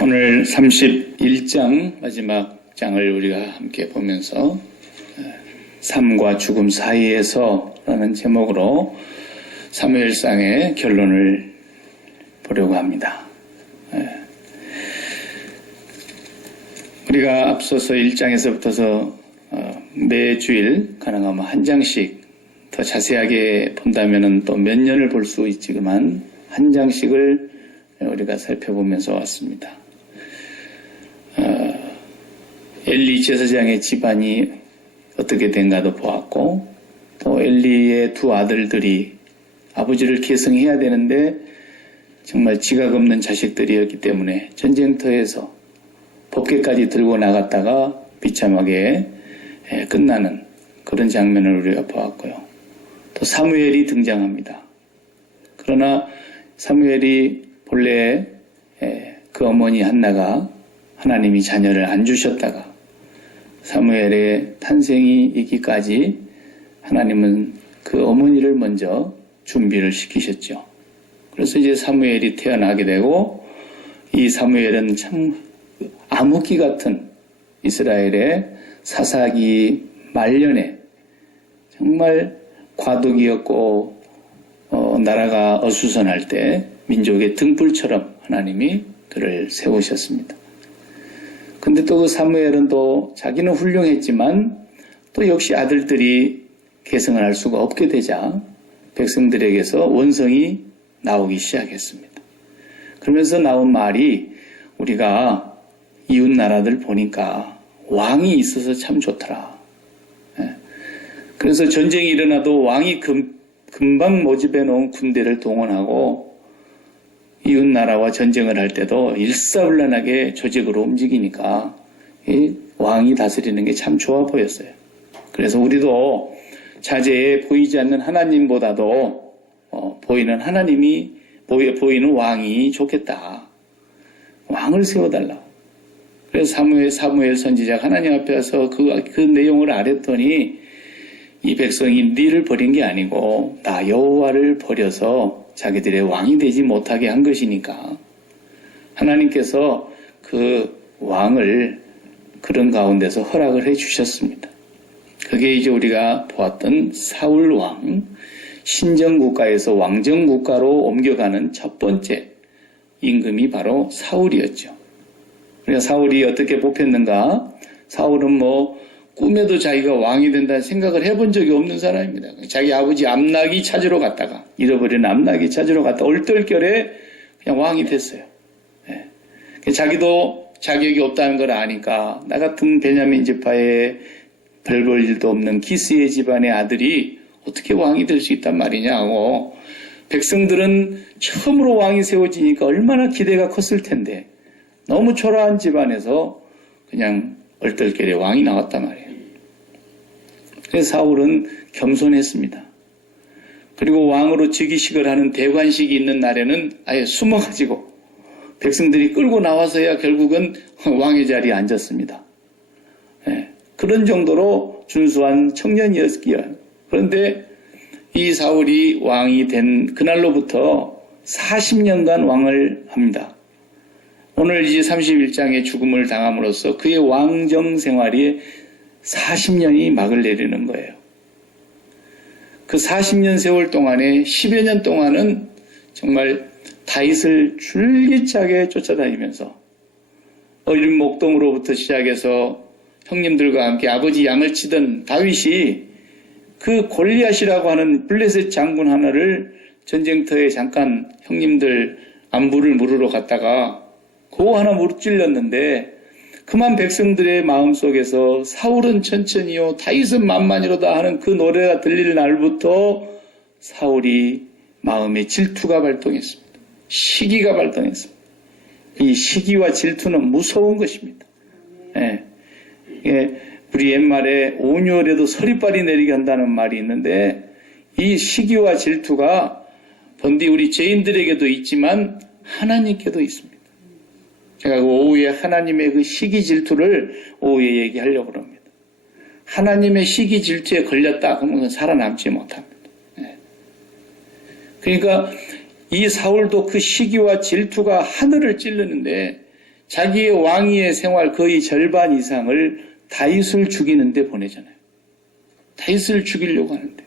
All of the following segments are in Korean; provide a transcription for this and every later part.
오늘 31장 마지막 장을 우리가 함께 보면서 삶과 죽음 사이에서 라는 제목으로 사무엘상의 결론을 보려고 합니다. 우리가 앞서서 1장에서부터서 매주일 가능하면 한 장씩 더 자세하게 본다면 또 몇 년을 볼 수 있지만 한 장씩을 우리가 살펴보면서 왔습니다. 엘리 제사장의 집안이 어떻게 된가도 보았고, 또 엘리의 두 아들들이 아버지를 계승해야 되는데 정말 지각 없는 자식들이었기 때문에 전쟁터에서 법궤까지 들고 나갔다가 비참하게 끝나는 그런 장면을 우리가 보았고요. 또 사무엘이 등장합니다. 그러나 사무엘이 본래 그 어머니 한나가 하나님이 자녀를 안 주셨다가 사무엘의 탄생이 있기까지 하나님은 그 어머니를 먼저 준비를 시키셨죠. 그래서 이제 사무엘이 태어나게 되고, 이 사무엘은 참 암흑기 같은 이스라엘의 사사기 말년에 정말 과도기였고 나라가 어수선할 때 민족의 등불처럼 하나님이 그를 세우셨습니다. 근데 또 그 사무엘은 또 자기는 훌륭했지만 또 역시 아들들이 계승을 할 수가 없게 되자 백성들에게서 원성이 나오기 시작했습니다. 그러면서 나온 말이, 우리가 이웃 나라들 보니까 왕이 있어서 참 좋더라. 그래서 전쟁이 일어나도 왕이 금방 모집해 놓은 군대를 동원하고 이웃 나라와 전쟁을 할 때도 일사불란하게 조직으로 움직이니까 이 왕이 다스리는 게 참 좋아 보였어요. 그래서 우리도 자제에 보이지 않는 하나님보다도 보이는 하나님이 보이는 왕이 좋겠다. 왕을 세워달라. 그래서 사무엘 선지자가 하나님 앞에 와서 그 내용을 알았더니, 이 백성이 네를 버린 게 아니고 나 여호와를 버려서 자기들의 왕이 되지 못하게 한 것이니까 하나님께서 그 왕을 그런 가운데서 허락을 해 주셨습니다. 그게 이제 우리가 보았던 사울 왕, 신정국가에서 왕정국가로 옮겨가는 첫 번째 임금이 바로 사울이었죠. 그러니까 사울이 어떻게 뽑혔는가? 사울은 꿈에도 자기가 왕이 된다는 생각을 해본 적이 없는 사람입니다. 자기 아버지 암낙이 찾으러 갔다가, 잃어버린 암낙이 찾으러 갔다 얼떨결에 그냥 왕이 됐어요. 자기도 자격이 없다는 걸 아니까 나 같은 베냐민 지파의 별 볼 일도 없는 기스의 집안의 아들이 어떻게 왕이 될 수 있단 말이냐고, 백성들은 처음으로 왕이 세워지니까 얼마나 기대가 컸을 텐데 너무 초라한 집안에서 그냥 얼떨결에 왕이 나왔단 말이에요. 그래서 사울은 겸손했습니다. 그리고 왕으로 즉위식을 하는 대관식이 있는 날에는 아예 숨어가지고 백성들이 끌고 나와서야 결국은 왕의 자리에 앉았습니다. 그런 정도로 준수한 청년이었기에. 그런데 이 사울이 왕이 된 그날로부터 40년간 왕을 합니다. 오늘 이제 31장의 죽음을 당함으로써 그의 왕정 생활이 40년이 막을 내리는 거예요. 그 40년 세월 동안에 10여 년 동안은 정말 다윗을 줄기차게 쫓아다니면서 어린 목동으로부터 시작해서 형님들과 함께 아버지 양을 치던 다윗이 그 골리앗이라고 하는 블레셋 장군 하나를 전쟁터에 잠깐 형님들 안부를 물으러 갔다가 그 하나 무찔렀는데, 그만 백성들의 마음속에서 사울은 천천히요 다윗은 만만이로다 하는 그 노래가 들릴 날부터 사울이 마음에 질투가 발동했습니다. 시기가 발동했습니다. 이 시기와 질투는 무서운 것입니다. 우리 옛말에 온열에도 서리빨이 내리게 한다는 말이 있는데, 이 시기와 질투가 번디 우리 죄인들에게도 있지만 하나님께도 있습니다. 제가 오후에 하나님의 그 시기 질투를 오후에 얘기하려고 합니다. 하나님의 시기 질투에 걸렸다 그러면 살아남지 못합니다. 그러니까 이 사울도 그 시기와 질투가 하늘을 찌르는데 자기의 왕위의 생활 거의 절반 이상을 다윗을 죽이는 데 보내잖아요. 다윗을 죽이려고 하는데.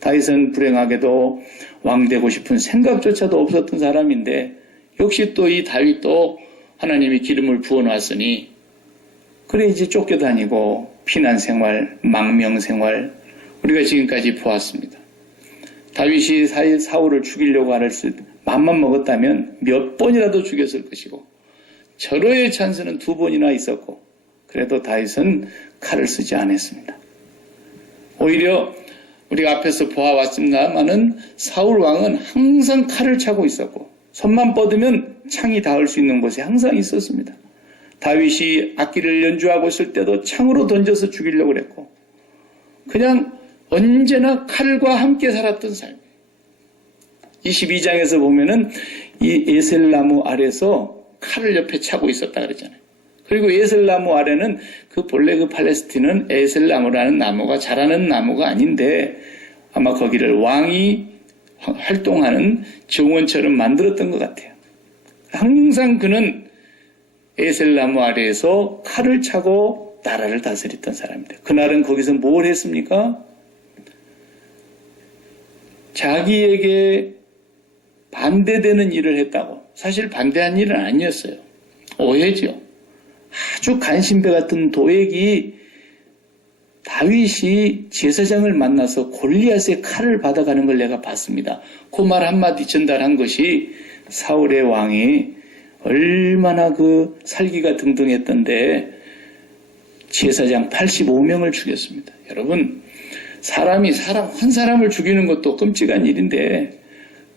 다윗은 불행하게도 왕 되고 싶은 생각조차도 없었던 사람인데 역시 또 이 다윗도 하나님이 기름을 부어놨으니 그래 이제 쫓겨다니고 피난생활, 망명생활 우리가 지금까지 보았습니다. 다윗이 사울을 죽이려고 하를 맘만 먹었다면 몇 번이라도 죽였을 것이고 절호의 찬스는 2번이나 있었고 그래도 다윗은 칼을 쓰지 않았습니다. 오히려 우리가 앞에서 보아왔습니다만은 사울 왕은 항상 칼을 차고 있었고 손만 뻗으면 창이 닿을 수 있는 곳에 항상 있었습니다. 다윗이 악기를 연주하고 있을 때도 창으로 던져서 죽이려고 그랬고 그냥 언제나 칼과 함께 살았던 삶이에요. 22장에서 보면은 이 에셀나무 아래서 칼을 옆에 차고 있었다 그랬잖아요. 그리고 에셀나무 아래는 본래 팔레스틴은 에셀나무라는 나무가 자라는 나무가 아닌데 아마 거기를 왕이 활동하는 정원처럼 만들었던 것 같아요. 항상 그는 에셀나무 아래에서 칼을 차고 나라를 다스렸던 사람입니다. 그날은 거기서 뭘 했습니까? 자기에게 반대되는 일을 했다고. 사실 반대한 일은 아니었어요. 오해죠. 아주 간신배 같은 도액이 다윗이 제사장을 만나서 골리앗의 칼을 받아가는 걸 내가 봤습니다. 그 말 한마디 전달한 것이 사울의 왕이 얼마나 살기가 등등했던데 제사장 85명을 죽였습니다. 여러분, 사람이 한 사람을 죽이는 것도 끔찍한 일인데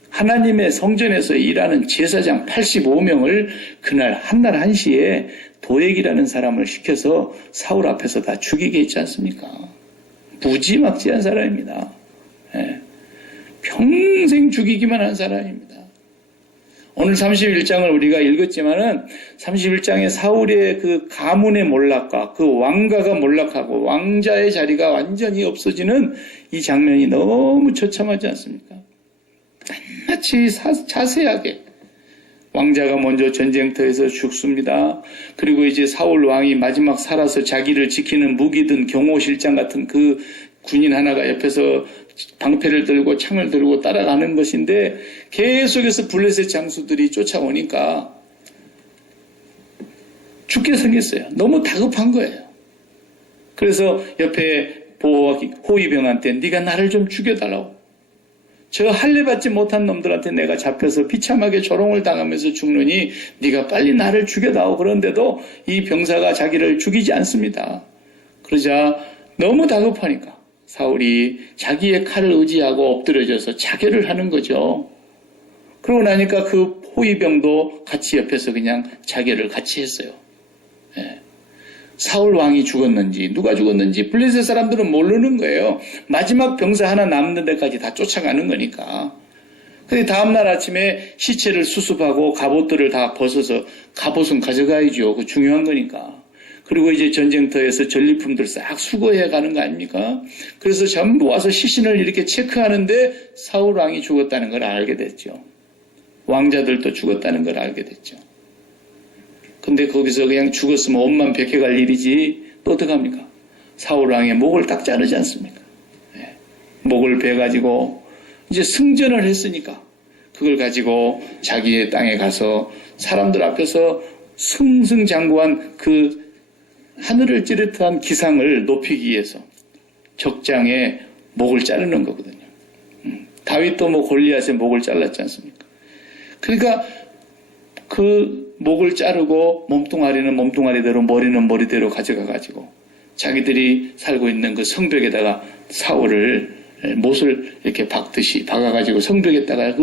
하나님의 성전에서 일하는 제사장 85명을 그날 한날 한시에 도액이라는 사람을 시켜서 사울 앞에서 다 죽이게 했지 않습니까? 무지막지한 사람입니다. 예. 평생 죽이기만 한 사람입니다. 오늘 31장을 우리가 읽었지만은 31장에 사울의 가문의 몰락과 왕가가 몰락하고 왕자의 자리가 완전히 없어지는 이 장면이 너무 처참하지 않습니까? 낱낱이 자세하게 왕자가 먼저 전쟁터에서 죽습니다. 그리고 이제 사울 왕이 마지막 살아서 자기를 지키는 무기든 경호실장 같은 군인 하나가 옆에서 방패를 들고 창을 들고 따라가는 것인데 계속해서 블레셋 장수들이 쫓아오니까 죽게 생겼어요. 너무 다급한 거예요. 그래서 옆에 호위병한테 네가 나를 좀 죽여달라고. 저 할례 받지 못한 놈들한테 내가 잡혀서 비참하게 조롱을 당하면서 죽느니 네가 빨리 나를 죽여다오. 그런데도 이 병사가 자기를 죽이지 않습니다. 그러자 너무 다급하니까 사울이 자기의 칼을 의지하고 엎드려져서 자결을 하는 거죠. 그러고 나니까 호위병도 같이 옆에서 그냥 자결을 같이 했어요. 예. 사울 왕이 죽었는지 누가 죽었는지 블레셋 사람들은 모르는 거예요. 마지막 병사 하나 남는 데까지 다 쫓아가는 거니까. 근데 다음날 아침에 시체를 수습하고 갑옷들을 다 벗어서 갑옷은 가져가야죠. 그 중요한 거니까. 그리고 이제 전쟁터에서 전리품들 싹 수거해 가는 거 아닙니까? 그래서 전부 와서 시신을 이렇게 체크하는데 사울 왕이 죽었다는 걸 알게 됐죠. 왕자들도 죽었다는 걸 알게 됐죠. 근데 거기서 그냥 죽었으면 옷만 벗겨갈 일이지 또 어떡합니까? 사울 왕의 목을 딱 자르지 않습니까? 네. 목을 베가지고 이제 승전을 했으니까 그걸 가지고 자기의 땅에 가서 사람들 앞에서 승승장구한 하늘을 찌릿한 기상을 높이기 위해서 적장에 목을 자르는 거거든요. 다윗도 골리앗의 목을 잘랐지 않습니까? 그러니까 목을 자르고 몸뚱아리는 몸뚱아리대로 머리는 머리대로 가져가가지고 자기들이 살고 있는 성벽에다가 사울을 못을 이렇게 박듯이 박아가지고 성벽에다가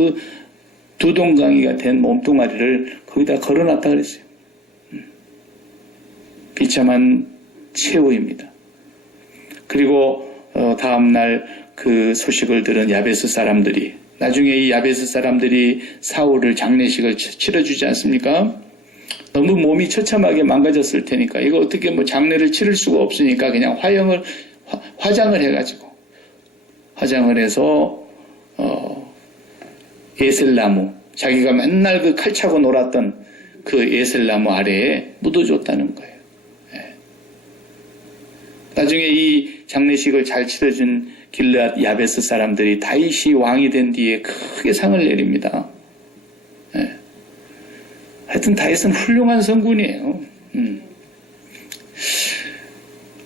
두 동강이가 된 몸뚱아리를 거기다 걸어놨다 그랬어요. 비참한 최후입니다. 그리고 다음날 소식을 들은 야베스 사람들이 나중에 이 야베스 사람들이 사울을 장례식을 치러주지 않습니까? 너무 몸이 처참하게 망가졌을 테니까 이거 어떻게 장례를 치를 수가 없으니까 그냥 화장을 해가지고 화장을 해서 에셀나무 자기가 맨날 칼 차고 놀았던 그 에셀나무 아래에 묻어줬다는 거예요. 예. 나중에 이 장례식을 잘 치러준 길르앗 야베스 사람들이 다윗이 왕이 된 뒤에 크게 상을 내립니다. 예. 하여튼 다윗은 훌륭한 성군이에요.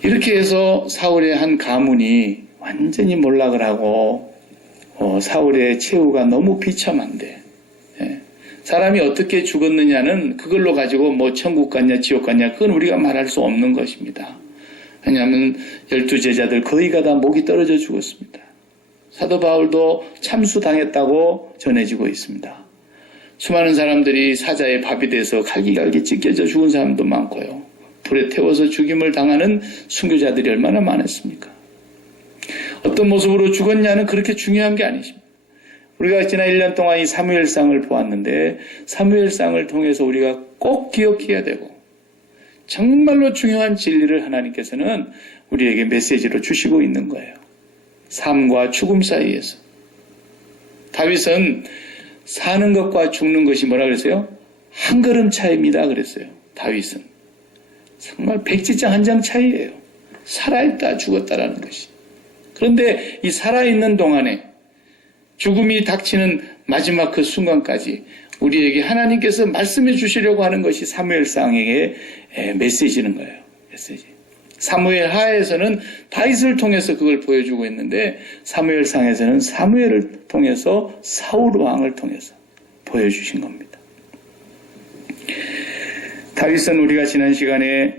이렇게 해서 사울의 한 가문이 완전히 몰락을 하고 사울의 최후가 너무 비참한데, 예. 사람이 어떻게 죽었느냐는 그걸로 가지고 뭐 천국 갔냐 지옥 갔냐 그건 우리가 말할 수 없는 것입니다. 왜냐하면 12제자들 거의가 다 목이 떨어져 죽었습니다. 사도 바울도 참수당했다고 전해지고 있습니다. 수많은 사람들이 사자의 밥이 돼서 갈기갈기 찢겨져 죽은 사람도 많고요. 불에 태워서 죽임을 당하는 순교자들이 얼마나 많았습니까? 어떤 모습으로 죽었냐는 그렇게 중요한 게 아니십니다. 우리가 지난 1년 동안 이 사무엘상을 보았는데 사무엘상을 통해서 우리가 꼭 기억해야 되고 정말로 중요한 진리를 하나님께서는 우리에게 메시지로 주시고 있는 거예요. 삶과 죽음 사이에서. 다윗은 사는 것과 죽는 것이 뭐라 그랬어요? 한 걸음 차이입니다 그랬어요. 다윗은. 정말 백지장 한 장 차이예요. 살아있다 죽었다라는 것이. 그런데 이 살아있는 동안에 죽음이 닥치는 마지막 그 순간까지 우리에게 하나님께서 말씀해 주시려고 하는 것이 사무엘상의 메시지는 거예요. 메시지. 사무엘 하에서는 다윗을 통해서 그걸 보여주고 있는데 사무엘상에서는 사무엘을 통해서 사울 왕을 통해서 보여주신 겁니다. 다윗은 우리가 지난 시간에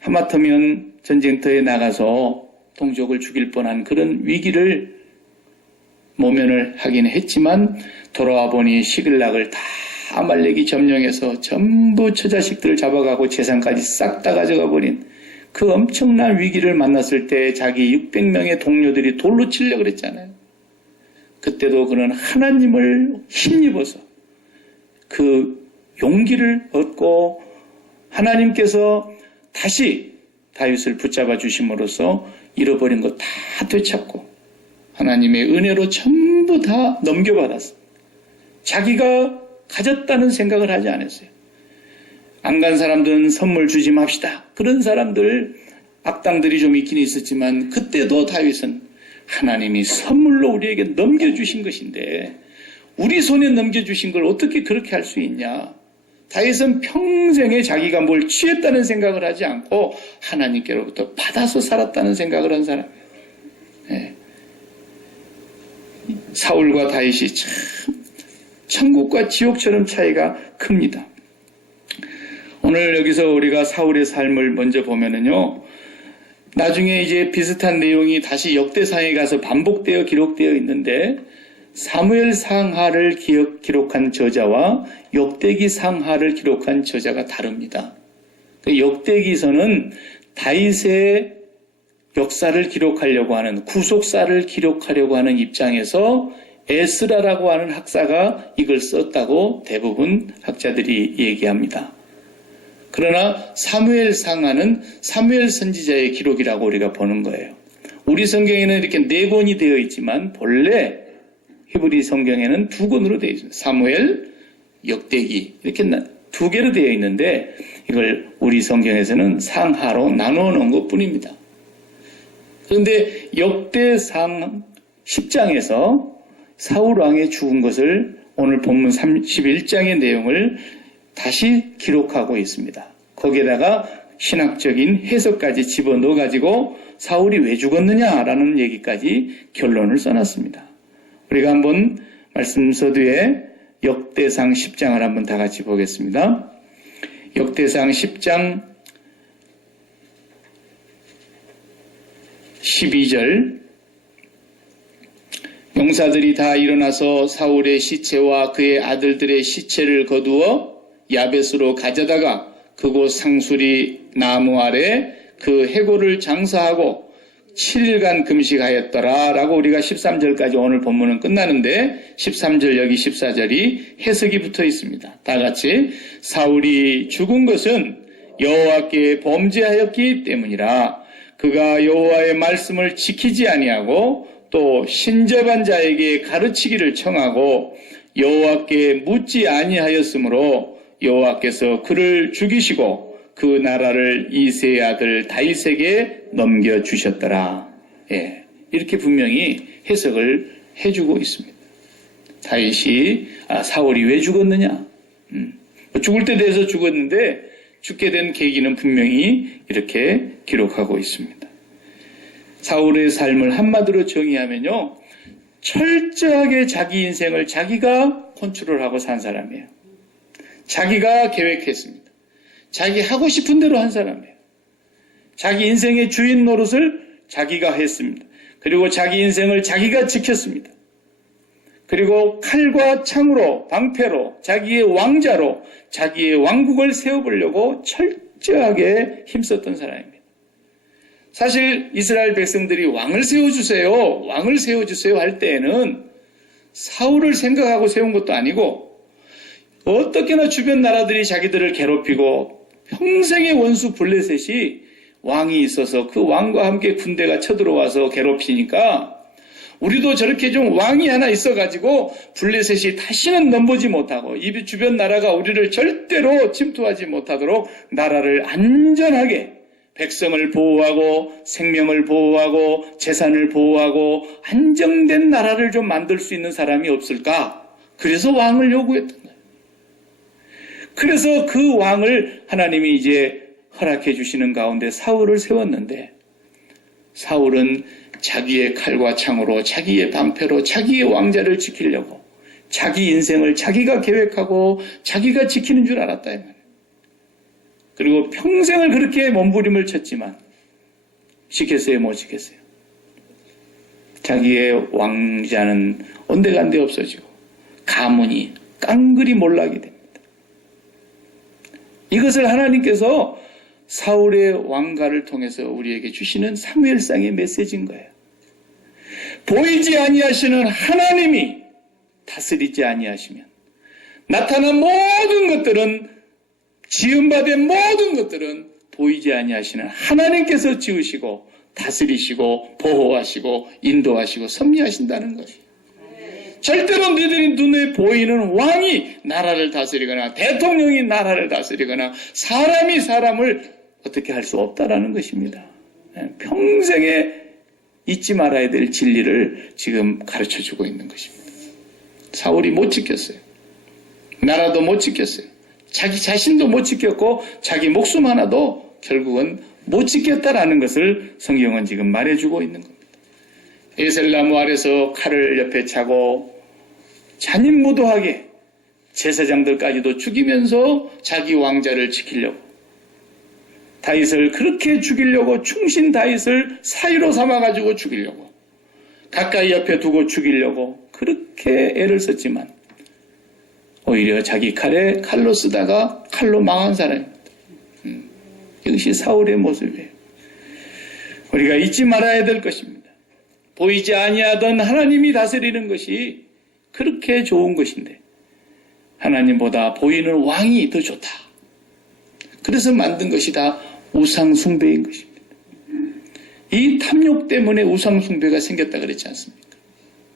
하마터면 전쟁터에 나가서 동족을 죽일 뻔한 그런 위기를 모면을 하긴 했지만 돌아와 보니 시글락을 다 아말렉이 점령해서 전부 처자식들을 잡아가고 재산까지 싹 다 가져가 버린 그 엄청난 위기를 만났을 때 자기 600명의 동료들이 돌로 치려고 그랬잖아요. 그때도 그는 하나님을 힘입어서 그 용기를 얻고 하나님께서 다시 다윗을 붙잡아 주심으로써 잃어버린 것 다 되찾고 하나님의 은혜로 전부 다 넘겨받았어요. 자기가 가졌다는 생각을 하지 않았어요. 안 간 사람들은 선물 주지 맙시다. 그런 사람들, 악당들이 좀 있긴 있었지만 그때도 다윗은 하나님이 선물로 우리에게 넘겨주신 것인데 우리 손에 넘겨주신 걸 어떻게 그렇게 할 수 있냐. 다윗은 평생에 자기가 뭘 취했다는 생각을 하지 않고 하나님께로부터 받아서 살았다는 생각을 한 사람. 네. 사울과 다윗이 참 천국과 지옥처럼 차이가 큽니다. 오늘 여기서 우리가 사울의 삶을 먼저 보면은요, 나중에 이제 비슷한 내용이 다시 역대상에 가서 반복되어 기록되어 있는데 사무엘 상하를 기록한 저자와 역대기 상하를 기록한 저자가 다릅니다. 역대기서는 다윗의 역사를 기록하려고 하는 구속사를 기록하려고 하는 입장에서 에스라라고 하는 학사가 이걸 썼다고 대부분 학자들이 얘기합니다. 그러나 사무엘 상하는 사무엘 선지자의 기록이라고 우리가 보는 거예요. 우리 성경에는 이렇게 4권이 되어 있지만 본래 히브리 성경에는 2권으로 되어 있습니다. 사무엘, 역대기 이렇게 2개로 되어 있는데 이걸 우리 성경에서는 상하로 나누어 놓은 것뿐입니다. 그런데 역대상 10장에서 사울 왕의 죽은 것을 오늘 본문 31장의 내용을 다시 기록하고 있습니다. 거기에다가 신학적인 해석까지 집어넣어가지고 사울이 왜 죽었느냐라는 얘기까지 결론을 써놨습니다. 우리가 한번 말씀 서두에 역대상 10장을 한번 다 같이 보겠습니다. 역대상 10장 12절 용사들이 다 일어나서 사울의 시체와 그의 아들들의 시체를 거두어 야벳으로 가져다가 그곳 상수리 나무 아래 그 해골을 장사하고 7일간 금식하였더라 라고 우리가 13절까지 오늘 본문은 끝나는데 13절 여기 14절이 해석이 붙어 있습니다. 다 같이 사울이 죽은 것은 여호와께 범죄하였기 때문이라. 그가 여호와의 말씀을 지키지 아니하고 또 신접한 자에게 가르치기를 청하고 여호와께 묻지 아니하였으므로 여호와께서 그를 죽이시고 그 나라를 이새의 아들 다윗에게 넘겨주셨더라. 예, 이렇게 분명히 해석을 해주고 있습니다. 다윗이 사울이 왜 죽었느냐? 죽을 때 돼서 죽었는데 죽게 된 계기는 분명히 이렇게 기록하고 있습니다. 사울의 삶을 한마디로 정의하면요, 철저하게 자기 인생을 자기가 컨트롤하고 산 사람이에요. 자기가 계획했습니다. 자기 하고 싶은 대로 한 사람이에요. 자기 인생의 주인 노릇을 자기가 했습니다. 그리고 자기 인생을 자기가 지켰습니다. 그리고 칼과 창으로, 방패로, 자기의 왕자로 자기의 왕국을 세워보려고 철저하게 힘썼던 사람입니다. 사실 이스라엘 백성들이 왕을 세워주세요, 왕을 세워주세요 할 때에는 사울을 생각하고 세운 것도 아니고 어떻게나 주변 나라들이 자기들을 괴롭히고 평생의 원수 블레셋이 왕이 있어서 그 왕과 함께 군대가 쳐들어와서 괴롭히니까 우리도 저렇게 좀 왕이 하나 있어가지고 블레셋이 다시는 넘보지 못하고 이 주변 나라가 우리를 절대로 침투하지 못하도록 나라를 안전하게 백성을 보호하고 생명을 보호하고 재산을 보호하고 안정된 나라를 좀 만들 수 있는 사람이 없을까? 그래서 왕을 요구했던 거예요. 그래서 그 왕을 하나님이 이제 허락해 주시는 가운데 사울을 세웠는데 사울은 자기의 칼과 창으로 자기의 방패로 자기의 왕자를 지키려고 자기 인생을 자기가 계획하고 자기가 지키는 줄 알았다 이 말이에요. 그리고 평생을 그렇게 몸부림을 쳤지만 지켰어요, 못 지켰어요? 자기의 왕자는 온데간데 없어지고 가문이 깡그리 몰락이 됩니다. 이것을 하나님께서 사울의 왕가를 통해서 우리에게 주시는 사무엘상의 메시지인 거예요. 보이지 아니하시는 하나님이 다스리지 아니하시면 나타난 모든 것들은 지음받은 모든 것들은 보이지 아니하시는 하나님께서 지으시고 다스리시고 보호하시고 인도하시고 섭리하신다는 것이에요. 절대로 너희들이 눈에 보이는 왕이 나라를 다스리거나 대통령이 나라를 다스리거나 사람이 사람을 어떻게 할 수 없다라는 것입니다. 평생에 잊지 말아야 될 진리를 지금 가르쳐주고 있는 것입니다. 사울이 못 지켰어요. 나라도 못 지켰어요. 자기 자신도 못 지켰고 자기 목숨 하나도 결국은 못 지켰다라는 것을 성경은 지금 말해주고 있는 겁니다. 에셀나무 아래서 칼을 옆에 차고 잔인무도하게 제사장들까지도 죽이면서 자기 왕자를 지키려고 다윗을 그렇게 죽이려고 충신 다윗을 사위로 삼아가지고 죽이려고 가까이 옆에 두고 죽이려고 그렇게 애를 썼지만 오히려 자기 칼로 쓰다가 칼로 망한 사람입니다. 이것이 사울의 모습이에요. 우리가 잊지 말아야 될 것입니다. 보이지 아니하던 하나님이 다스리는 것이 그렇게 좋은 것인데 하나님보다 보이는 왕이 더 좋다. 그래서 만든 것이 다 우상 숭배인 것입니다. 이 탐욕 때문에 우상 숭배가 생겼다 그랬지 않습니까?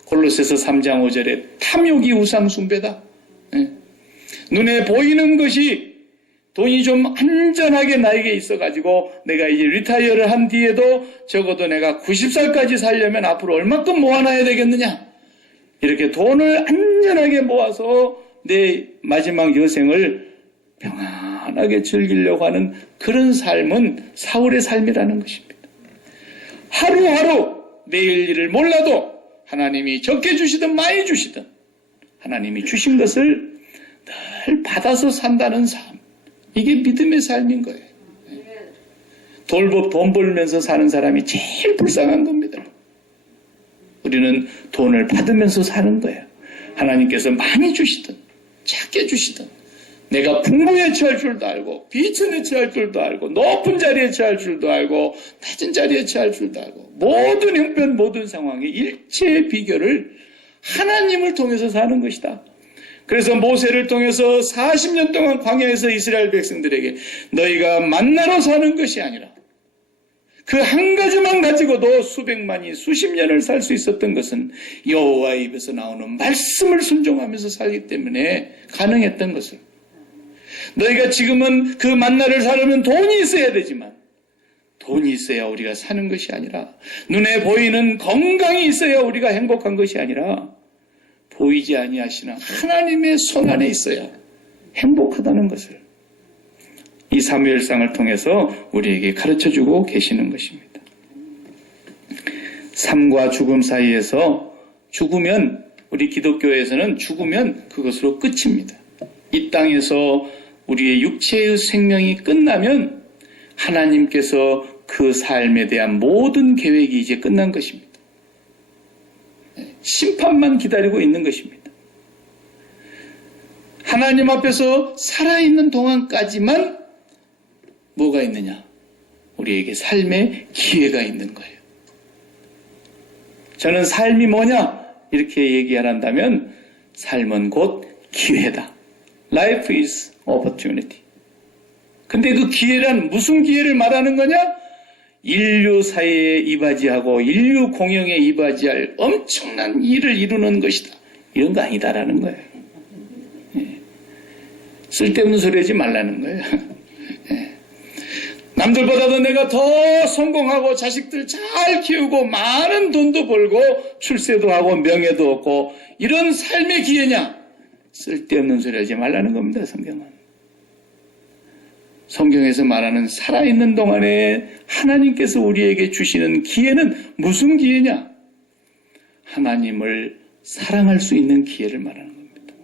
골로새서 3장 5절에 탐욕이 우상 숭배다. 눈에 보이는 것이 돈이 좀 안전하게 나에게 있어가지고 내가 이제 리타이어를 한 뒤에도 적어도 내가 90살까지 살려면 앞으로 얼마큼 모아놔야 되겠느냐. 이렇게 돈을 안전하게 모아서 내 마지막 여생을 평안하게 즐기려고 하는 그런 삶은 사울의 삶이라는 것입니다. 하루하루 내일 일을 몰라도 하나님이 적게 주시든 많이 주시든 하나님이 주신 것을 늘 받아서 산다는 삶. 이게 믿음의 삶인 거예요. 돈 벌면서 사는 사람이 제일 불쌍한 겁니다. 우리는 돈을 받으면서 사는 거예요. 하나님께서 많이 주시든 작게 주시든 내가 풍부에 처할 줄도 알고 비천에 처할 줄도 알고 높은 자리에 처할 줄도 알고 낮은 자리에 처할 줄도 알고 모든 형편 모든 상황의 일체의 비결을 하나님을 통해서 사는 것이다. 그래서 모세를 통해서 40년 동안 광야에서 이스라엘 백성들에게 너희가 만나러 사는 것이 아니라 그 한 가지만 가지고도 수백만이 수십 년을 살 수 있었던 것은 여호와의 입에서 나오는 말씀을 순종하면서 살기 때문에 가능했던 것을 너희가 지금은 그 만나를 사려면 돈이 있어야 되지만 돈이 있어야 우리가 사는 것이 아니라 눈에 보이는 건강이 있어야 우리가 행복한 것이 아니라 보이지 아니하시는 하나님의 손 안에 있어야 행복하다는 것을 이 사무엘상을 통해서 우리에게 가르쳐주고 계시는 것입니다. 삶과 죽음 사이에서 죽으면 우리 기독교에서는 죽으면 그것으로 끝입니다. 이 땅에서 우리의 육체의 생명이 끝나면 하나님께서 그 삶에 대한 모든 계획이 이제 끝난 것입니다. 심판만 기다리고 있는 것입니다. 하나님 앞에서 살아있는 동안까지만 뭐가 있느냐? 우리에게 삶의 기회가 있는 거예요. 저는 삶이 뭐냐? 이렇게 얘기한다면 삶은 곧 기회다. Life is opportunity. 근데 그 기회란 무슨 기회를 말하는 거냐? 인류 사회에 이바지하고 인류 공영에 이바지할 엄청난 일을 이루는 것이다. 이런 거 아니다라는 거예요. 쓸데없는 소리 하지 말라는 거예요. 남들보다도 내가 더 성공하고 자식들 잘 키우고 많은 돈도 벌고 출세도 하고 명예도 얻고 이런 삶의 기회냐? 쓸데없는 소리 하지 말라는 겁니다. 성경은. 성경에서 말하는 살아있는 동안에 하나님께서 우리에게 주시는 기회는 무슨 기회냐? 하나님을 사랑할 수 있는 기회를 말하는 겁니다.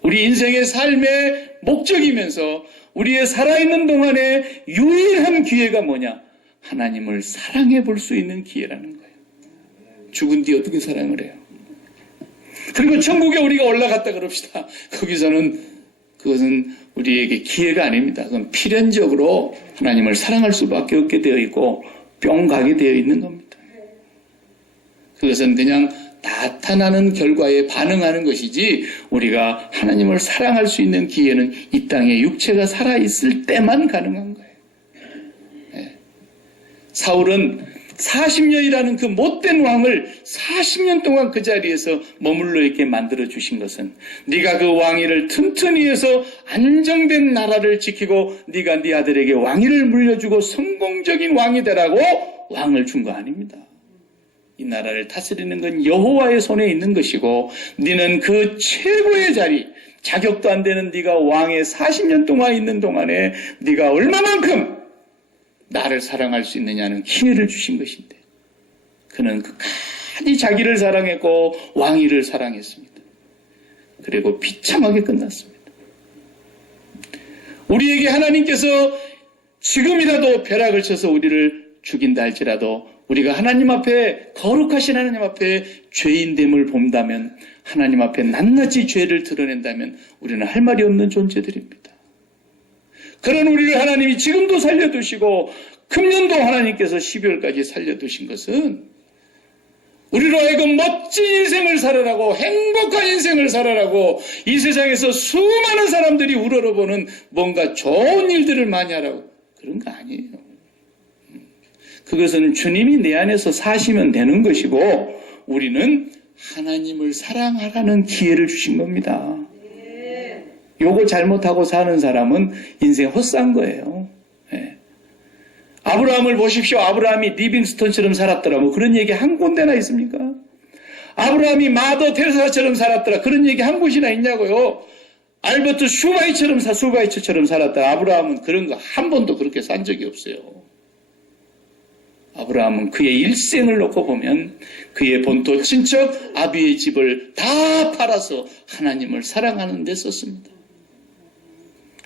우리 인생의 삶의 목적이면서 우리의 살아있는 동안에 유일한 기회가 뭐냐? 하나님을 사랑해 볼 수 있는 기회라는 거예요. 죽은 뒤 어떻게 사랑을 해요? 그리고 천국에 우리가 올라갔다 그럽시다. 그것은 우리에게 기회가 아닙니다. 그건 필연적으로 하나님을 사랑할 수밖에 없게 되어 있고 뿅 가게 되어 있는 겁니다. 그것은 그냥 나타나는 결과에 반응하는 것이지 우리가 하나님을 사랑할 수 있는 기회는 이 땅에 육체가 살아있을 때만 가능한 거예요. 네. 사울은 40년이라는 그 못된 왕을 40년 동안 그 자리에서 머물러 있게 만들어 주신 것은 네가 그 왕위를 튼튼히 해서 안정된 나라를 지키고 네가 네 아들에게 왕위를 물려주고 성공적인 왕이 되라고 왕을 준 거 아닙니다. 이 나라를 다스리는 건 여호와의 손에 있는 것이고 네는 그 최고의 자리, 자격도 안 되는 네가 왕에 40년 동안 있는 동안에 네가 얼마만큼 나를 사랑할 수 있느냐는 기회를 주신 것인데 그는 끝까지 자기를 사랑했고 왕위를 사랑했습니다. 그리고 비참하게 끝났습니다. 우리에게 하나님께서 지금이라도 벼락을 쳐서 우리를 죽인다 할지라도 우리가 하나님 앞에 거룩하신 하나님 앞에 죄인됨을 본다면 하나님 앞에 낱낱이 죄를 드러낸다면 우리는 할 말이 없는 존재들입니다. 그런 우리를 하나님이 지금도 살려두시고 금년도 하나님께서 12월까지 살려두신 것은 우리로 하여금 멋진 인생을 살아라고 행복한 인생을 살아라고 이 세상에서 수많은 사람들이 우러러보는 뭔가 좋은 일들을 많이 하라고 그런 거 아니에요. 그것은 주님이 내 안에서 사시면 되는 것이고 우리는 하나님을 사랑하라는 기회를 주신 겁니다. 요거 잘못하고 사는 사람은 인생 헛산 거예요. 네. 아브라함을 보십시오. 아브라함이 리빙스턴처럼 살았더라. 뭐 그런 얘기 한 군데나 있습니까? 아브라함이 마더 테레사처럼 살았더라. 그런 얘기 한 곳이나 있냐고요. 알버트 슈바이처처럼 살았다. 아브라함은 그런 거 한 번도 그렇게 산 적이 없어요. 아브라함은 그의 일생을 놓고 보면 그의 본토 친척 아비의 집을 다 팔아서 하나님을 사랑하는 데 썼습니다.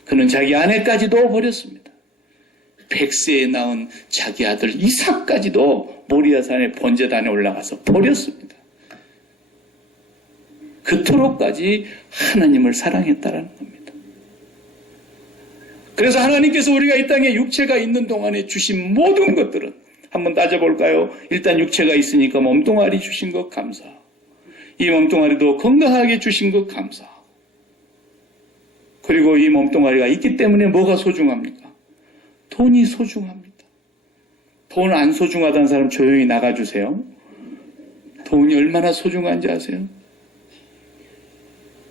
그는 자기 아내까지도 버렸습니다. 100세에 낳은 자기 아들 이삭까지도 모리아산의 번제단에 올라가서 버렸습니다. 그토록까지 하나님을 사랑했다라는 겁니다. 그래서 하나님께서 우리가 이 땅에 육체가 있는 동안에 주신 모든 것들은 한번 따져볼까요? 일단 육체가 있으니까 몸뚱아리 주신 것 감사하고 이 몸뚱아리도 건강하게 주신 것 감사하고 그리고 이 몸뚱아리가 있기 때문에 뭐가 소중합니까? 돈이 소중합니다. 돈 안 소중하다는 사람 조용히 나가주세요. 돈이 얼마나 소중한지 아세요?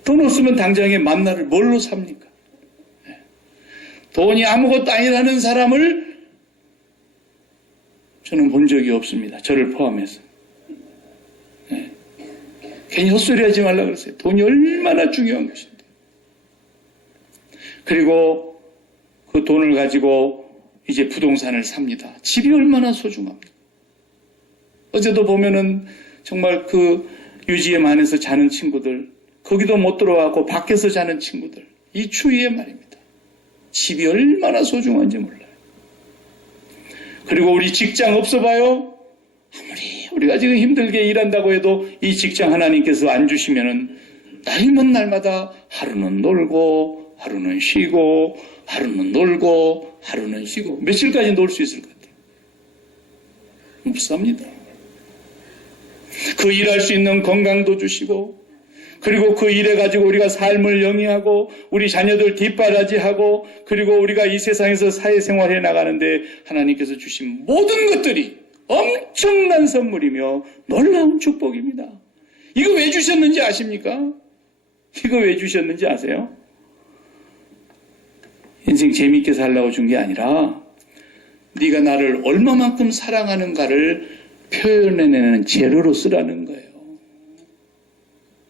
돈 없으면 당장에 만나를 뭘로 삽니까? 돈이 아무것도 아니라는 사람을 저는 본 적이 없습니다. 저를 포함해서. 네. 괜히 헛소리 하지 말라 그랬어요. 돈이 얼마나 중요한 것인데. 그리고 그 돈을 가지고 이제 부동산을 삽니다. 집이 얼마나 소중합니까? 어제도 보면은 정말 그 유지엠 안에서 자는 친구들, 거기도 못 들어가고 밖에서 자는 친구들, 이 추위에 말입니다. 집이 얼마나 소중한지 몰라요. 그리고 우리 직장 없어봐요. 아무리 우리가 지금 힘들게 일한다고 해도 이 직장 하나님께서 안 주시면은 날이면 날마다 하루는 놀고 하루는 쉬고 하루는 놀고 하루는 쉬고 며칠까지 놀 수 있을 것 같아요. 없습니다. 그 일할 수 있는 건강도 주시고 그리고 그 일해 가지고 우리가 삶을 영위하고 우리 자녀들 뒷바라지하고 그리고 우리가 이 세상에서 사회생활해 나가는데 하나님께서 주신 모든 것들이 엄청난 선물이며 놀라운 축복입니다. 이거 왜 주셨는지 아십니까? 이거 왜 주셨는지 아세요? 인생 재미있게 살라고 준 게 아니라 네가 나를 얼마만큼 사랑하는가를 표현해내는 재료로 쓰라는 거예요.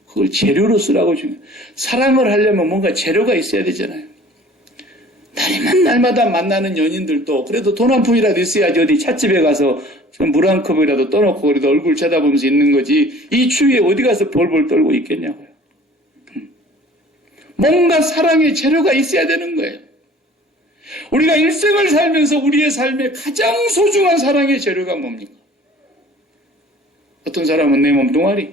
그걸 재료로 쓰라고 준 거예요. 사랑을 하려면 뭔가 재료가 있어야 되잖아요. 날마다 만나는 연인들도 그래도 돈 한 푼이라도 있어야지 어디 찻집에 가서 물 한 컵이라도 떠놓고 그래도 얼굴 쳐다보면서 있는 거지 이 추위에 어디 가서 벌벌 떨고 있겠냐고요. 뭔가 사랑의 재료가 있어야 되는 거예요. 우리가 일생을 살면서 우리의 삶에 가장 소중한 사랑의 재료가 뭡니까? 어떤 사람은 내 몸뚱아리,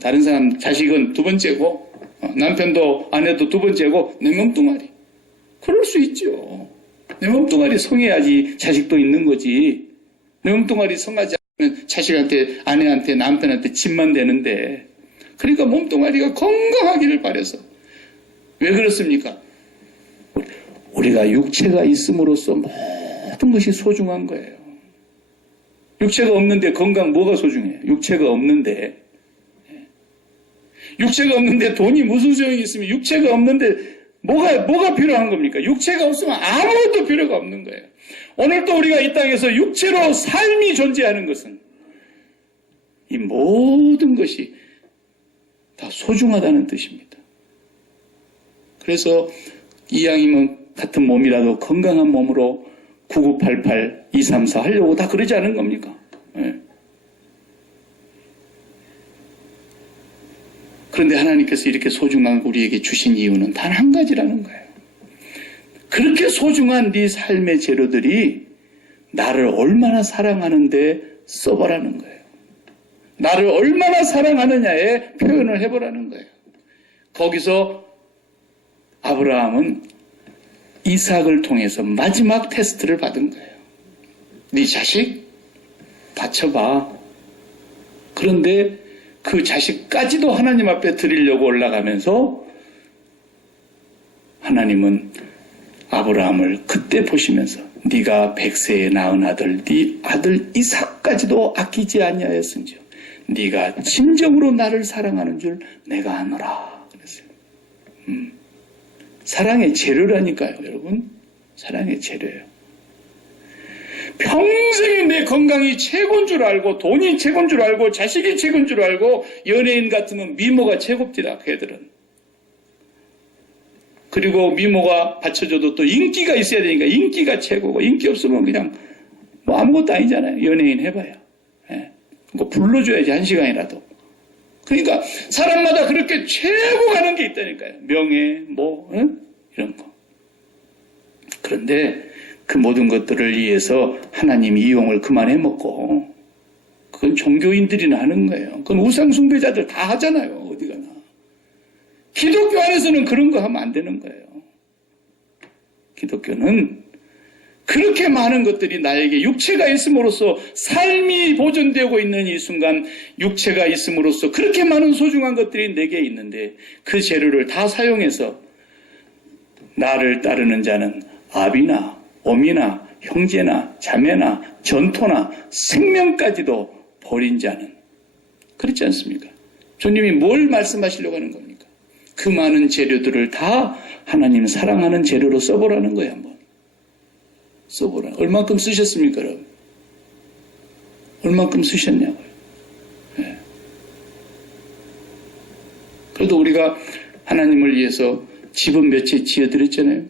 다른 사람 자식은 두 번째고 남편도 아내도 두 번째고 내 몸뚱아리. 그럴 수 있죠. 내 몸뚱아리 성해야지 자식도 있는 거지. 내 몸뚱아리 성하지 않으면 자식한테 아내한테 남편한테 짐만 되는데 그러니까 몸뚱아리가 건강하기를 바라서 왜 그렇습니까? 우리가 육체가 있음으로써 모든 것이 소중한 거예요. 육체가 없는데 건강 뭐가 소중해요? 육체가 없는데 돈이 무슨 소용이 있으면 육체가 없는데 뭐가 필요한 겁니까? 육체가 없으면 아무것도 필요가 없는 거예요. 오늘 또 우리가 이 땅에서 육체로 삶이 존재하는 것은 이 모든 것이 다 소중하다는 뜻입니다. 그래서 이왕이면 같은 몸이라도 건강한 몸으로 9988, 234 하려고 다 그러지 않은 겁니까? 네. 그런데 하나님께서 이렇게 소중한 우리에게 주신 이유는 단 한 가지라는 거예요. 그렇게 소중한 네 삶의 재료들이 나를 얼마나 사랑하는데 써보라는 거예요. 나를 얼마나 사랑하느냐에 표현을 해보라는 거예요. 거기서 아브라함은 이삭을 통해서 마지막 테스트를 받은 거예요. 네 자식 바쳐봐. 그런데 그 자식까지도 하나님 앞에 드리려고 올라가면서 하나님은 아브라함을 그때 보시면서 네가 100세에 낳은 아들 네 아들 이삭까지도 아끼지 아니하였은지요 네가 진정으로 나를 사랑하는 줄 내가 아노라 그랬어요. 사랑의 재료라니까요, 여러분. 사랑의 재료예요. 평생에 내 건강이 최고인 줄 알고 돈이 최고인 줄 알고 자식이 최고인 줄 알고 연예인 같으면 미모가 최고입니다. 걔들은. 그리고 미모가 받쳐줘도 또 인기가 있어야 되니까 인기가 최고고 인기 없으면 그냥 뭐 아무것도 아니잖아요. 연예인 해봐요. 예. 그거 불러줘야지 한 시간이라도. 그러니까 사람마다 그렇게 최고 가는 게 있다니까요. 명예, 이런 거. 그런데 그 모든 것들을 위해서 하나님 이용을 그만해먹고 그건 종교인들이나 하는 거예요. 그건 우상숭배자들 다 하잖아요. 어디 가나. 기독교 안에서는 그런 거 하면 안 되는 거예요. 기독교는 그렇게 많은 것들이 나에게 육체가 있음으로써 삶이 보존되고 있는 이 순간 육체가 있음으로써 그렇게 많은 소중한 것들이 내게 있는데 그 재료를 다 사용해서 나를 따르는 자는 아비나 어미나 형제나 자매나 전토나 생명까지도 버린 자는 그렇지 않습니까? 주님이 뭘 말씀하시려고 하는 겁니까? 그 많은 재료들을 다 하나님 사랑하는 재료로 써보라는 거예요. 한번 써보라. 얼만큼 쓰셨습니까, 여러분? 얼만큼 쓰셨냐고요. 네. 그래도 우리가 하나님을 위해서 집은 몇 채 지어드렸잖아요.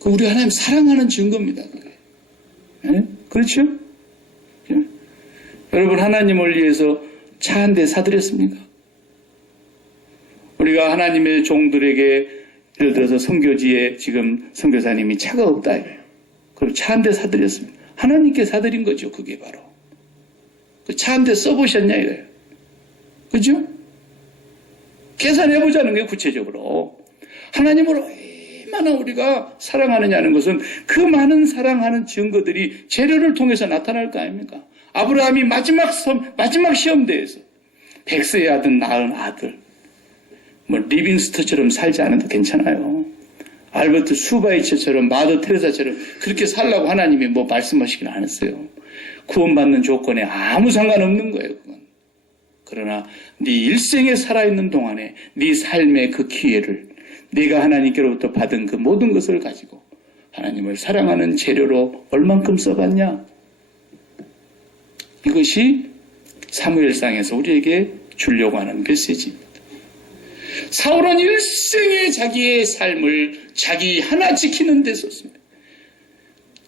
그 우리 하나님 사랑하는 증거입니다. 그게. 네? 그렇죠? 네? 여러분 하나님을 위해서 차 한 대 사드렸습니까? 우리가 하나님의 종들에게 예를 들어서 선교지에 지금 선교사님이 차가 없다 이래요. 그럼 차 한 대 사드렸습니다. 하나님께 사드린 거죠. 그게 바로. 그 차 한 대 써보셨냐 이거예요. 그죠? 계산해보자는 게 구체적으로. 하나님을 얼마나 우리가 사랑하느냐는 것은 그 많은 사랑하는 증거들이 재료를 통해서 나타날 거 아닙니까? 아브라함이 마지막 시험대에서 백세의 아들 낳은 아들. 뭐 리빙스터처럼 살지 않아도 괜찮아요. 알버트 수바이처처럼 마더 테레사처럼 그렇게 살라고 하나님이 뭐 말씀하시긴 안 했어요. 구원받는 조건에 아무 상관없는 거예요. 그건. 그러나 네 일생에 살아있는 동안에 네 삶의 그 기회를 네가 하나님께로부터 받은 그 모든 것을 가지고 하나님을 사랑하는 재료로 얼만큼 써봤냐? 이것이 사무엘상에서 우리에게 주려고 하는 메시지입니다. 사울은 일생에 자기의 삶을 자기 하나 지키는 데 썼습니다.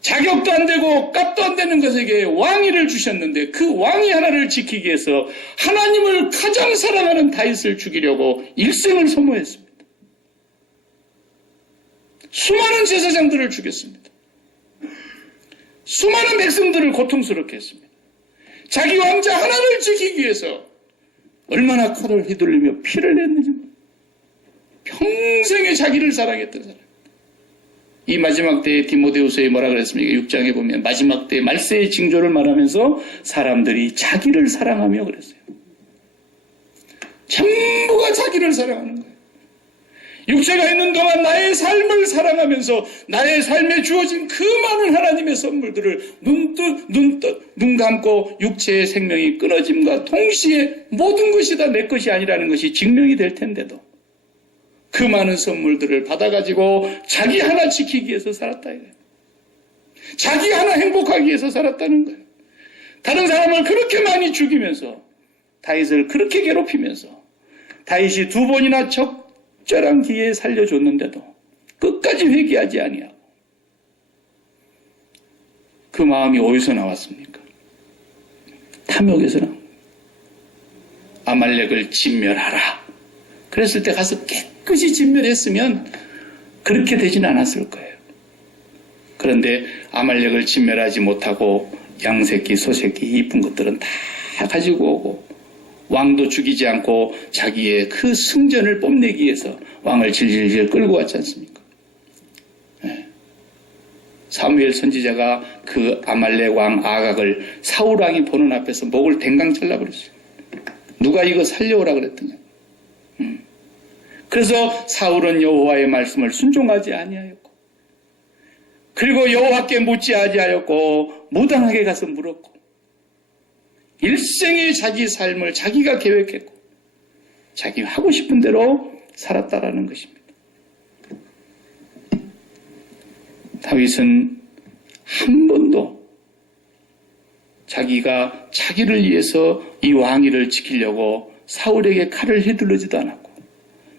자격도 안 되고 값도 안 되는 것에게 왕위를 주셨는데 그 왕위 하나를 지키기 위해서 하나님을 가장 사랑하는 다윗을 죽이려고 일생을 소모했습니다. 수많은 제사장들을 죽였습니다. 수많은 백성들을 고통스럽게 했습니다. 자기 왕자 하나를 지키기 위해서 얼마나 칼을 휘둘리며 피를 냈는지 평생에 자기를 사랑했던 사람. 이 마지막 때에 디모데후서에 뭐라 그랬습니까? 6장에 보면 마지막 때 말세의 징조를 말하면서 사람들이 자기를 사랑하며 그랬어요. 전부가 자기를 사랑하는 거예요. 육체가 있는 동안 나의 삶을 사랑하면서 나의 삶에 주어진 그 많은 하나님의 선물들을 눈 감고 육체의 생명이 끊어짐과 동시에 모든 것이 다 내 것이 아니라는 것이 증명이 될 텐데도 그 많은 선물들을 받아가지고 자기 하나 지키기 위해서 살았다 이거예요. 자기 하나 행복하기 위해서 살았다는 거예요. 다른 사람을 그렇게 많이 죽이면서 다윗을 그렇게 괴롭히면서 다윗이 2번이나 적절한 기회에 살려줬는데도 끝까지 회개하지 아니하고 그 마음이 어디서 나왔습니까? 탐욕에서 나온 거예요. 아말렉을 진멸하라. 그랬을 때 가서 깨끗이 진멸했으면 그렇게 되진 않았을 거예요. 그런데 아말렉을 진멸하지 못하고 양새끼, 소새끼 이쁜 것들은 다 가지고 오고 왕도 죽이지 않고 자기의 그 승전을 뽐내기 위해서 왕을 질질질 끌고 왔지 않습니까? 네. 사무엘 선지자가 그 아말렉 왕 아각을 사울 왕이 보는 앞에서 목을 댕강 잘라버렸어요. 누가 이거 살려오라 그랬더냐. 그래서 사울은 여호와의 말씀을 순종하지 아니하였고 그리고 여호와께 묻지 아니하였고 무당하게 가서 물었고 일생의 자기 삶을 자기가 계획했고 자기 하고 싶은 대로 살았다라는 것입니다. 다윗은 한 번도 자기가 자기를 위해서 이 왕위를 지키려고 사울에게 칼을 휘둘르지도 않았고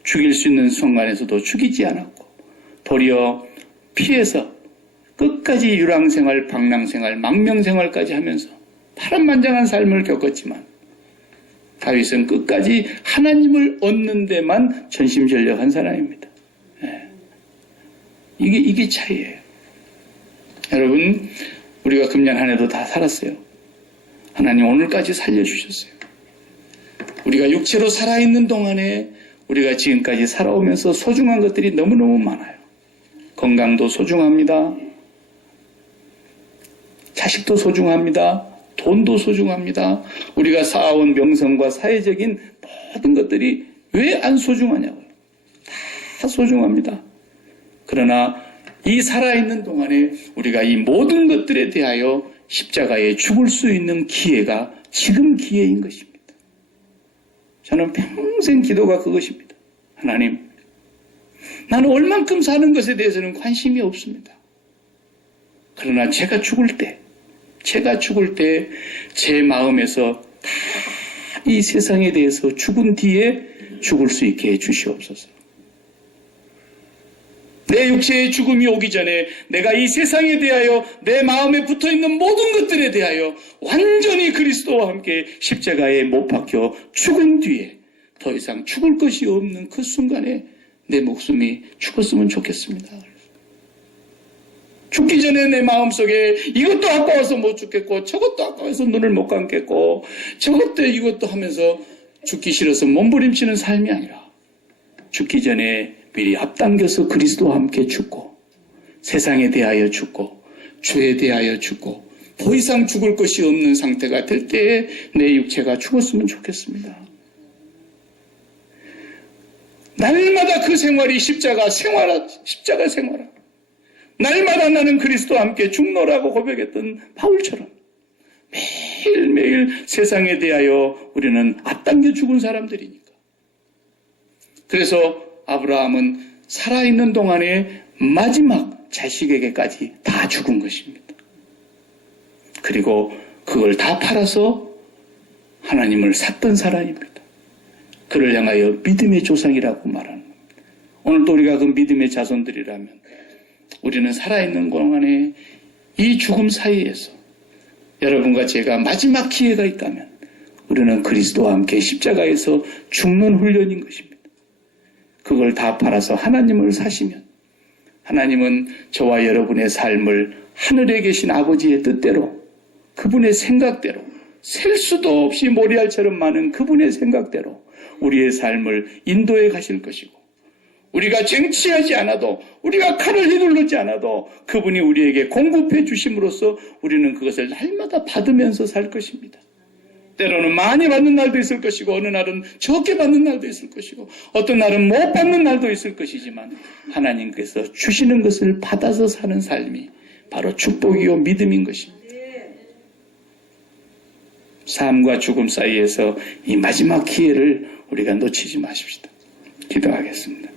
죽일 수 있는 순간에서도 죽이지 않았고 도리어 피해서 끝까지 유랑생활, 방랑생활, 망명생활까지 하면서 파란만장한 삶을 겪었지만 다윗은 끝까지 하나님을 얻는 데만 전심전력한 사람입니다. 네. 이게 차이예요. 여러분 우리가 금년 한 해도 다 살았어요. 하나님 오늘까지 살려주셨어요. 우리가 육체로 살아있는 동안에 우리가 지금까지 살아오면서 소중한 것들이 너무너무 많아요. 건강도 소중합니다. 자식도 소중합니다. 돈도 소중합니다. 우리가 쌓아온 명성과 사회적인 모든 것들이 왜 안 소중하냐고요. 다 소중합니다. 그러나 이 살아있는 동안에 우리가 이 모든 것들에 대하여 십자가에 죽을 수 있는 기회가 지금 기회인 것입니다. 저는 평생 기도가 그것입니다. 하나님, 나는 얼만큼 사는 것에 대해서는 관심이 없습니다. 그러나 제가 죽을 때 제 마음에서 다 이 세상에 대해서 죽은 뒤에 죽을 수 있게 해주시옵소서. 내 육체의 죽음이 오기 전에 내가 이 세상에 대하여 내 마음에 붙어있는 모든 것들에 대하여 완전히 그리스도와 함께 십자가에 못 박혀 죽은 뒤에 더 이상 죽을 것이 없는 그 순간에 내 목숨이 죽었으면 좋겠습니다. 죽기 전에 내 마음속에 이것도 아까워서 못 죽겠고 저것도 아까워서 눈을 못 감겠고 저것도 이것도 하면서 죽기 싫어서 몸부림치는 삶이 아니라 죽기 전에 미리 앞당겨서 그리스도와 함께 죽고 세상에 대하여 죽고 죄에 대하여 죽고 더 이상 죽을 것이 없는 상태가 될 때에 내 육체가 죽었으면 좋겠습니다. 날마다 그 생활이 십자가 생활. 날마다 나는 그리스도와 함께 죽노라고 고백했던 바울처럼 매일매일 세상에 대하여 우리는 앞당겨 죽은 사람들이니까. 그래서 아브라함은 살아있는 동안에 마지막 자식에게까지 다 죽은 것입니다. 그리고 그걸 다 팔아서 하나님을 샀던 사람입니다. 그를 향하여 믿음의 조상이라고 말하는 겁니다. 오늘도 우리가 그 믿음의 자손들이라면 우리는 살아있는 동안에 이 죽음 사이에서 여러분과 제가 마지막 기회가 있다면 우리는 그리스도와 함께 십자가에서 죽는 훈련인 것입니다. 그걸 다 팔아서 하나님을 사시면 하나님은 저와 여러분의 삶을 하늘에 계신 아버지의 뜻대로 그분의 생각대로 셀 수도 없이 모래알처럼 많은 그분의 생각대로 우리의 삶을 인도해 가실 것이고 우리가 쟁취하지 않아도 우리가 칼을 휘둘르지 않아도 그분이 우리에게 공급해 주심으로써 우리는 그것을 날마다 받으면서 살 것입니다. 때로는 많이 받는 날도 있을 것이고 어느 날은 적게 받는 날도 있을 것이고 어떤 날은 못 받는 날도 있을 것이지만 하나님께서 주시는 것을 받아서 사는 삶이 바로 축복이요 믿음인 것입니다. 삶과 죽음 사이에서 이 마지막 기회를 우리가 놓치지 마십시다. 기도하겠습니다.